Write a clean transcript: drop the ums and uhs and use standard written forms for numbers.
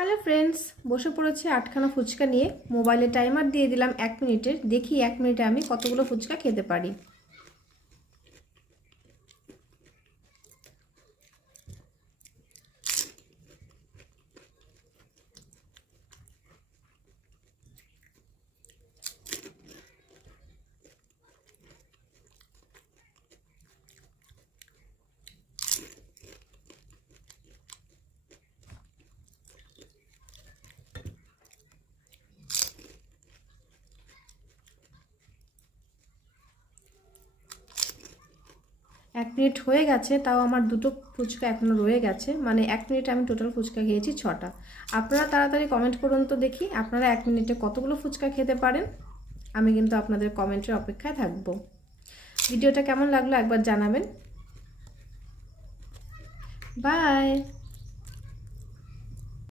Hello friends, বসে পড়েছি আটখানা ফুচকা নিয়ে। মোবাইলে টাইমার দিয়ে দিলাম 1 মিনিটের। দেখি 1 মিনিটে আমি কতগুলো ফুচকা খেতে পারি। 1 মিনিট হয়ে গেছে, তাও আমার দুটো ফুচকা এখনও রয়ে গেছে। মানে 1 মিনিটে আমি টোটাল ফুচকা খেয়েছি 6টা। আপনারা তাড়াতাড়ি কমেন্ট করুন তো দেখি আপনারা 1 মিনিটে কতগুলো ফুচকা খেতে পারেন। আমি কিন্তু আপনাদের কমেন্টের অপেক্ষায় থাকব। ভিডিওটা কেমন লাগলো একবার জানাবেন। বাই।